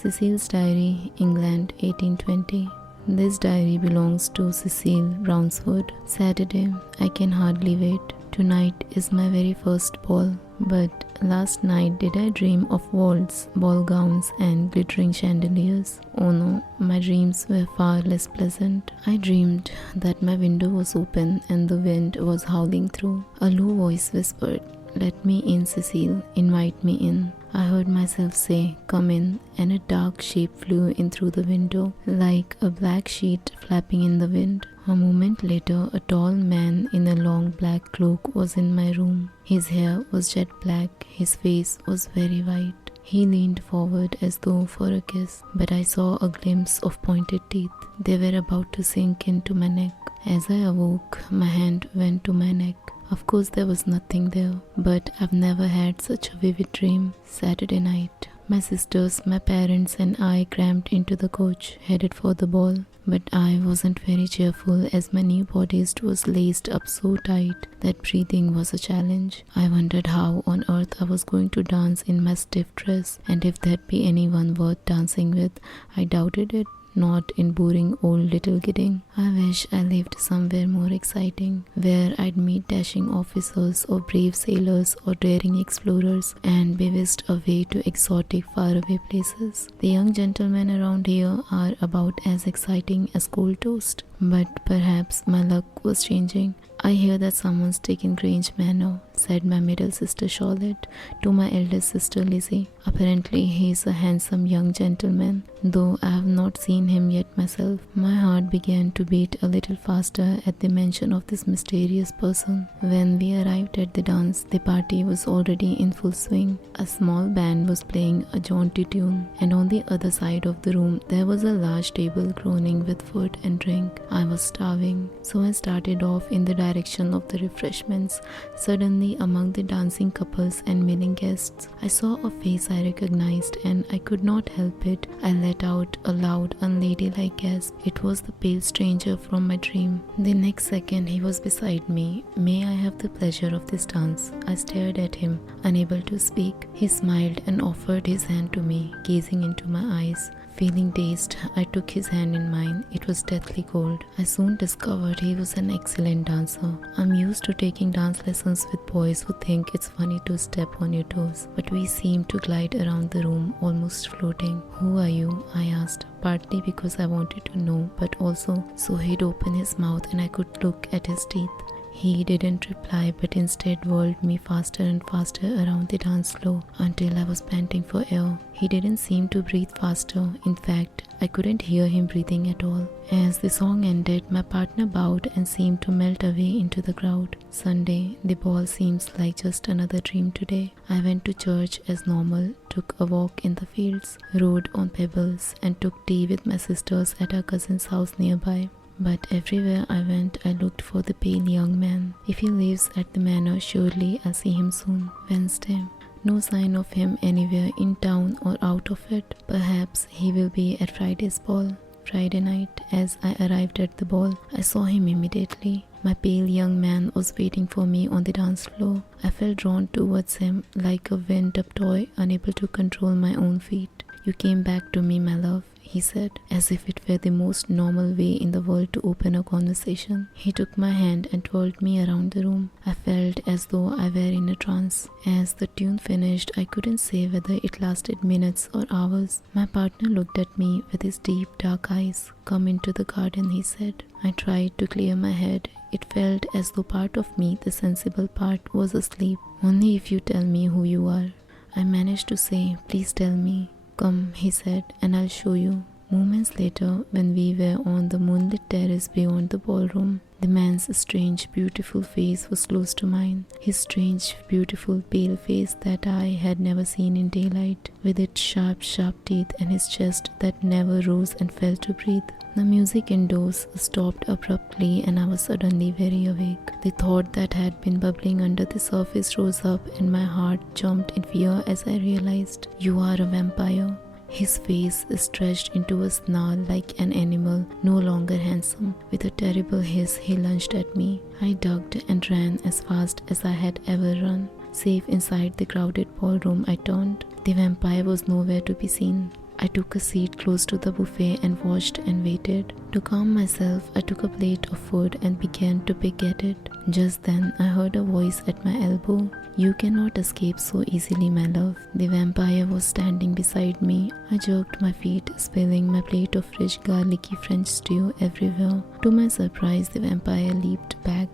Cecile's Diary, England, 1820. This diary belongs to Cecile Brownswood. Saturday, I can hardly wait. Tonight is my very first ball. But last night did I dream of waltz, ball gowns and glittering chandeliers? Oh no, my dreams were far less pleasant. I dreamed that my window was open and the wind was howling through. A low voice whispered, "Let me in, Cecile, invite me in." I heard myself say, "Come in," and a dark shape flew in through the window, like a black sheet flapping in the wind. A moment later, a tall man in a long black cloak was in my room. His hair was jet black, his face was very white. He leaned forward as though for a kiss, but I saw a glimpse of pointed teeth. They were about to sink into my neck. As I awoke, my hand went to my neck. Of course there was nothing there, but I've never had such a vivid dream. Saturday night. My sisters, my parents and I crammed into the coach, headed for the ball. But I wasn't very cheerful as my new bodice was laced up so tight that breathing was a challenge. I wondered how on earth I was going to dance in my stiff dress, and if there'd be anyone worth dancing with. I doubted it. Not in boring old little Gidding. I wish I lived somewhere more exciting, where I'd meet dashing officers or brave sailors or daring explorers and be whisked away to exotic faraway places. The young gentlemen around here are about as exciting as cold toast. But perhaps my luck was changing. "I hear that someone's taken Grange Manor," said my middle sister Charlotte to my eldest sister Lizzie. "Apparently he is a handsome young gentleman, though I have not seen him yet myself." My heart began to beat a little faster at the mention of this mysterious person. When we arrived at the dance, the party was already in full swing. A small band was playing a jaunty tune, and on the other side of the room there was a large table groaning with food and drink. I was starving, so I started off in the direction of the refreshments. Suddenly, among the dancing couples and milling guests, I saw a face I recognized, and I could not help it. I let out a loud, unladylike gasp. It was the pale stranger from my dream. The next second, he was beside me. "May I have the pleasure of this dance?" I stared at him, unable to speak. He smiled and offered his hand to me, gazing into my eyes. Feeling dazed, I took his hand in mine. It was deathly cold. I soon discovered he was an excellent dancer. I'm used to taking dance lessons with boys who think it's funny to step on your toes, but we seemed to glide around the room, almost floating. "Who are you?" I asked, partly because I wanted to know, but also so he'd open his mouth and I could look at his teeth. He didn't reply, but instead whirled me faster and faster around the dance floor until I was panting for air. He didn't seem to breathe faster. In fact, I couldn't hear him breathing at all. As the song ended, my partner bowed and seemed to melt away into the crowd. Sunday, the ball seems like just another dream today. I went to church as normal, took a walk in the fields, rode on pebbles, and took tea with my sisters at our cousin's house nearby. But everywhere I went, I looked for the pale young man. If he lives at the manor, surely I'll see him soon. Wednesday. No sign of him anywhere in town or out of it. Perhaps he will be at Friday's ball. Friday night, as I arrived at the ball, I saw him immediately. My pale young man was waiting for me on the dance floor. I felt drawn towards him like a wind-up toy, unable to control my own feet. "You came back to me, my love," he said, as if it were the most normal way in the world to open a conversation. He took my hand and twirled me around the room. I felt as though I were in a trance. As the tune finished, I couldn't say whether it lasted minutes or hours. My partner looked at me with his deep dark eyes. "Come into the garden," he said. I tried to clear my head. It felt as though part of me, the sensible part, was asleep. "Only if you tell me who you are." I managed to say, "Please tell me." "Come," he said, "and I'll show you." Moments later, when we were on the moonlit terrace beyond the ballroom, the man's strange, beautiful face was close to mine. His strange, beautiful, pale face that I had never seen in daylight, with its sharp, sharp teeth and his chest that never rose and fell to breathe. The music indoors stopped abruptly and I was suddenly very awake. The thought that had been bubbling under the surface rose up and my heart jumped in fear as I realized, "You are a vampire." His face stretched into a snarl like an animal, no longer handsome. With a terrible hiss, he lunged at me. I ducked and ran as fast as I had ever run. Safe inside the crowded ballroom, I turned. The vampire was nowhere to be seen. I took a seat close to the buffet and watched and waited. To calm myself, I took a plate of food and began to pick at it. Just then, I heard a voice at my elbow. "You cannot escape so easily, my love." The vampire was standing beside me. I jerked my feet, spilling my plate of rich garlicky French stew everywhere. To my surprise, the vampire leaped back.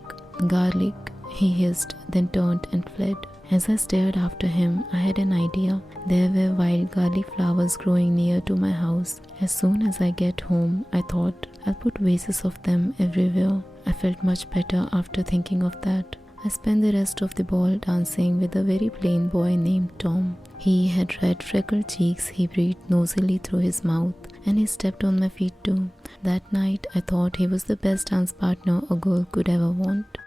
"Garlic," he hissed, then turned and fled. As I stared after him, I had an idea. There were wild garlic flowers growing near to my house. As soon as I get home, I thought, I'll put vases of them everywhere. I felt much better after thinking of that. I spent the rest of the ball dancing with a very plain boy named Tom. He had red freckled cheeks, he breathed nosily through his mouth, and he stepped on my feet too. That night, I thought he was the best dance partner a girl could ever want.